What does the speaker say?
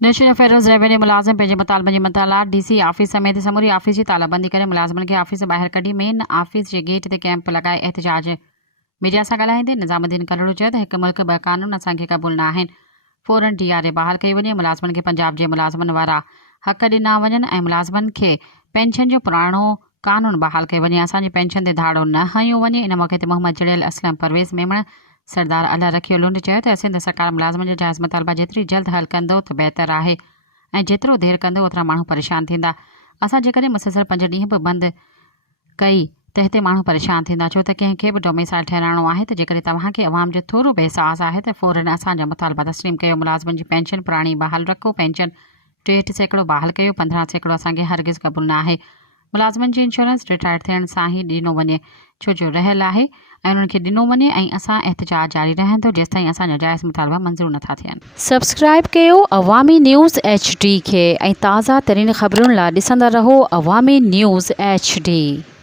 National federal revenue मुलाज़िम पंहिंजे मुतालबनि जी मतालात डीसी ऑफिस समेत समूरी ऑफिस जी तालाबंदी करे मुलाज़िमनि खे ऑफिस ॿाहिरि कढी मेन ऑफिस जे गेट ते कैंप लॻाए एहतजाज। मीडिया सां ॻाल्हाईंदे निज़ामुद्दीन करोड़ो चयो त हिकु मुल्क ॿ कानून असांखे क़बूल न आहिनि। फ़ौरन DRA बहाल कई वञे, मुलाज़िमनि खे पंजाब जे मुलाज़िमनि वारा हक़ ॾिना वञनि ऐं मुलाज़िमनि खे पेंशन जो पुराणो कानून बहाल कयो वञे। असांजी पेंशन ते धाड़ो न हयो वञे। इन मौक़े ते मोहम्मद जड़ियल, असलम परवेज़ मेमण, सरदार अला रखियो लुंड चयो त सिंध सरकार मुलाज़िमनि जा जाइज़ मुतालबा जेतिरी जल्द हल कंदो त बहितर आहे ऐं जेतिरो देरि कंदो ओतिरा माण्हू परेशान थींदा। असां जेकॾहिं मुसलसल 5 ॾींहं बि बंदि कई त हिते माण्हू परेशान थींदा, छो त कंहिंखे बि डोमिसाइल ठहिराइणो आहे। त जेकॾहिं तव्हांखे अवाम जो थोरो बि अहसासु आहे त फ़ौरन असांजा मुतालबा तस्लीम कयो। मुलाज़िमनि जी पेंशन पुराणी बहाल रखो। पेंशन 63% बहाल कयो। 15% असांखे हरगिज़ क़बूल न आहे। मुलाज़िमनि जी इंश्योरेंस रिटायर थियण सां ई ॾिनो वञे, छो जो रहियल आहे ऐं उन्हनि खे ॾिनो वञे ऐं असां एहतजाज जारी रहंदो जेसिताईं असांजा जाइज़ मुतालबा मंज़ूर नथा थियनि। सब्सक्राइब कयो अवामी न्यूज़ HD खे ऐं ताज़ा तरीन ख़बरुनि लाइ ॾिसंदा रहो अवामी न्यूज़ HD।